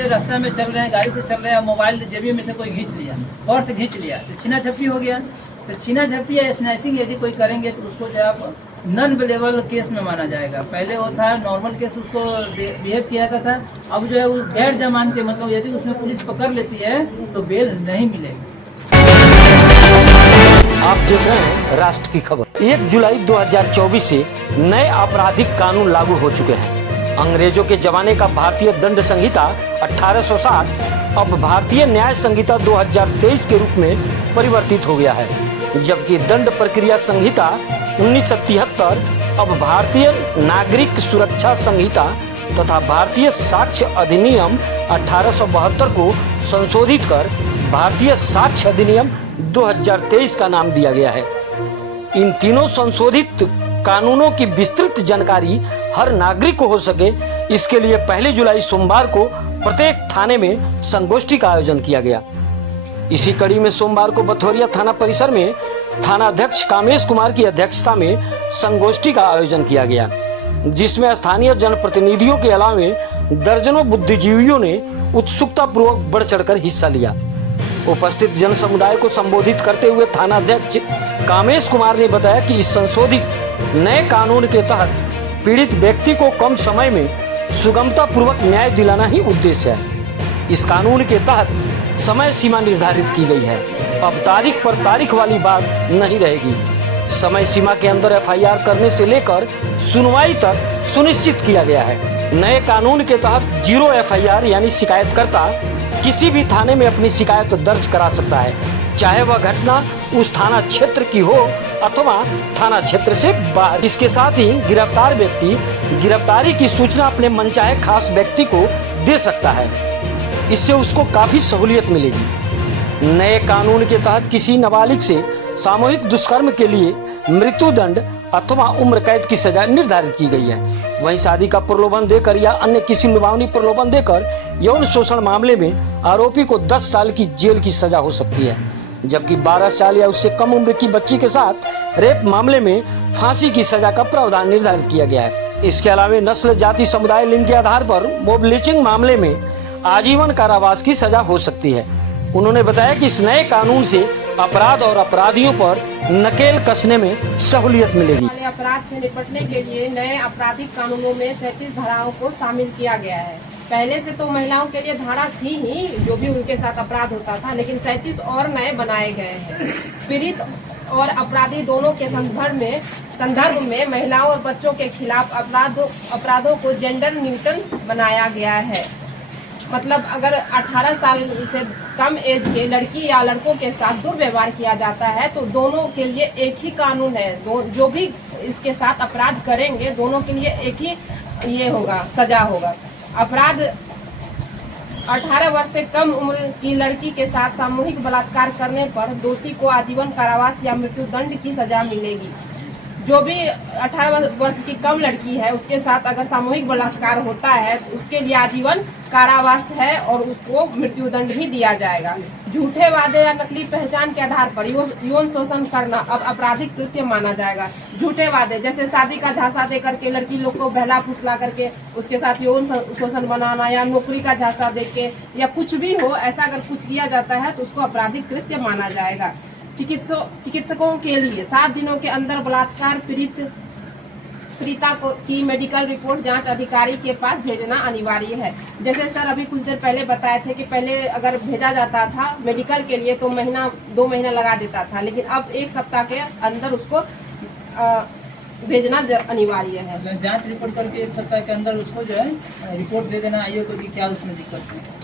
लीजिए रास्ता में चल रहे हैं, गाड़ी से चल रहे हैं, मोबाइल जेबी में से कोई खींच लिया, पर्स खींच लिया तो छीना झपटी हो गया। तो छीना झपटी या स्नैचिंग यदि कोई करेंगे तो उसको जो आप नॉन बेलेबल केस में माना जाएगा। पहले वो था नॉर्मल केस, उसको बिहेव किया जाता था। अब जो है वो गैर जमानती, मतलब यदि उसमें पुलिस पकड़ लेती है तो बेल नहीं मिलेगी। आप देख रहे हैं राष्ट्र की खबर। 1 जुलाई 2024 से नए आपराधिक कानून लागू हो चुके हैं। अंग्रेजों के जमाने का भारतीय दंड संहिता 1860 अब भारतीय न्याय संहिता 2023 के रूप में परिवर्तित हो गया है, जबकि दंड प्रक्रिया संहिता 1973 अब भारतीय नागरिक सुरक्षा संहिता तथा भारतीय साक्ष्य अधिनियम 1872 को संशोधित कर भारतीय साक्ष्य अधिनियम 2023 का नाम दिया गया है। इन तीनों संशोधित कानूनों की विस्तृत जानकारी हर नागरिक को हो सके, इसके लिए 1 जुलाई सोमवार को प्रत्येक थाने में संगोष्ठी का आयोजन किया गया। इसी कड़ी में सोमवार को बथौरिया थाना परिसर में थानाध्यक्ष कामेश कुमार की अध्यक्षता में संगोष्ठी का आयोजन किया गया, जिसमें स्थानीय जनप्रतिनिधियों के अलावा दर्जनों बुद्धिजीवियों ने उत्सुकता पूर्वक बढ़ चढ़कर हिस्सा लिया। उपस्थित जन समुदाय को संबोधित करते हुए थानाध्यक्ष कामेश कुमार ने बताया कि इस संशोधित नए कानून के तहत पीड़ित व्यक्ति को कम समय में सुगमता पूर्वक न्याय दिलाना ही उद्देश्य है। इस कानून के तहत समय सीमा निर्धारित की गई है। अब तारीख पर तारीख वाली बात नहीं रहेगी। समय सीमा के अंदर एफआईआर करने से लेकर सुनवाई तक सुनिश्चित किया गया है। नए कानून के तहत 0 एफआईआर यानी शिकायतकर्ता किसी भी थाने में अपनी शिकायत दर्ज करा सकता है, चाहे वह घटना उस थाना क्षेत्र की हो अथवा थाना क्षेत्र से बाहर। इसके साथ ही गिरफ्तार व्यक्ति गिरफ्तारी की सूचना अपने मनचाहे खास व्यक्ति को दे सकता है। इससे उसको काफी सहूलियत मिलेगी। नए कानून के तहत किसी नाबालिग से सामूहिक दुष्कर्म के लिए मृत्युदंड अथवा उम्र कैद की सजा निर्धारित की गई है। वहीं शादी का प्रलोभन देकर या अन्य किसी लुभावनी प्रलोभन देकर यौन शोषण मामले में आरोपी को 10 साल की जेल की सजा हो सकती है, जबकि 12 साल या उससे कम उम्र की बच्ची के साथ रेप मामले में फांसी की सजा का प्रावधान निर्धारित किया गया है। इसके अलावा नस्ल, जाति, समुदाय, लिंग के आधार पर मॉब लिंचिंग मामले में आजीवन कारावास की सजा हो सकती है। उन्होंने बताया कि इस नए कानून से अपराध और अपराधियों पर नकेल कसने में सहूलियत मिलेगी। अपराध से निपटने के लिए नए आपराधिक कानूनों में 37 धाराओं को शामिल किया गया है। पहले से तो महिलाओं के लिए धारा थी ही, जो भी उनके साथ अपराध होता था, लेकिन 37 और नए बनाए गए हैं। पीड़ित और अपराधी दोनों के संदर्भ में महिलाओं और बच्चों के खिलाफ अपराधों को जेंडर न्यूट्रल बनाया गया है। मतलब अगर 18 साल से कम एज के लड़की या लड़कों के साथ दुर्व्यवहार किया जाता है तो दोनों के लिए एक ही कानून है। जो भी इसके साथ अपराध करेंगे दोनों के लिए एक ही ये होगा, सजा होगा। अपराध 18 वर्ष से कम उम्र की लड़की के साथ सामूहिक बलात्कार करने पर दोषी को आजीवन कारावास या मृत्युदंड की सजा मिलेगी। जो भी 18 वर्ष की कम लड़की है उसके साथ अगर सामूहिक बलात्कार होता है तो उसके लिए आजीवन कारावास है और उसको मृत्युदंड भी दिया जाएगा। झूठे वादे या नकली पहचान के आधार पर यौन शोषण करना अब आपराधिक कृत्य माना जाएगा। झूठे वादे जैसे शादी का झांसा दे करके लड़की लोग को बहला फुसला करके उसके साथ यौन शोषण बनाना या नौकरी का झांसा दे के या कुछ भी हो, ऐसा अगर कुछ किया जाता है तो उसको आपराधिक कृत्य माना जाएगा। चिकित्सकों के लिए 7 दिनों के अंदर बलात्कार पीड़िता की मेडिकल रिपोर्ट जांच अधिकारी के पास भेजना अनिवार्य है। जैसे सर अभी कुछ देर पहले बताए थे कि पहले अगर भेजा जाता था मेडिकल के लिए तो 2 महीना लगा देता था, लेकिन अब 1 सप्ताह के अंदर उसको भेजना अनिवार्य है। जांच रिपोर्ट करके 1 सप्ताह के अंदर उसको जो है रिपोर्ट दे देना आईओ को कि क्या उसमें दिक्कत है।